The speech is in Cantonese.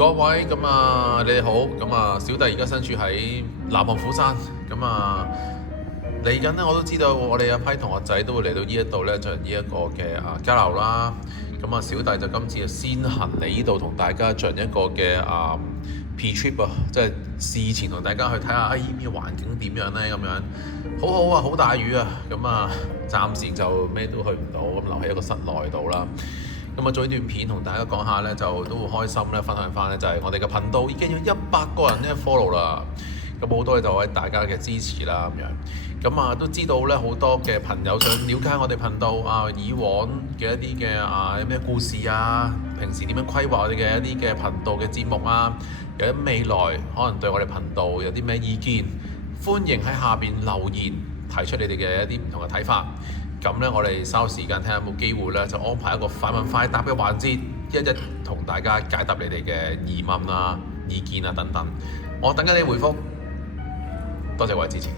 各位咁啊，你哋好。咁啊，小弟而家身處喺南韓釜山。咁啊，嚟緊呢，我都知道我哋有批同學仔都會嚟到呢一度呢，進行呢一個嘅交流啦。咁啊，小弟就今次就先行嚟呢度同大家進行一個嘅pre-trip 啊，即係事前同大家去睇下呢邊嘅環境點樣呢？咁樣好好啊，好大雨啊。咁啊，暫時就咩都去唔到，咁留喺一個室內度啦。咁啊，做呢段片同大家講下呢，就都好開心咧，分享翻呢，就係我哋嘅頻道已經有100個人咧 follow 啦。咁好多謝就係大家嘅支持啦，咁樣。咁啊，都知道咧，好多嘅朋友想了解我哋頻道以往嘅一啲嘅有咩故事啊，平時點樣規劃我哋嘅一啲嘅頻道嘅節目啊，有啲未來可能對我哋頻道有啲咩意見，歡迎喺下邊留言提出你哋嘅一啲唔同嘅睇法。咁咧，我哋稍後時間睇下有冇機會咧，就安排一個快問快答嘅環節，一一同大家解答你哋嘅疑問啊、意見啊等等。我等緊你回覆，多謝各位支持。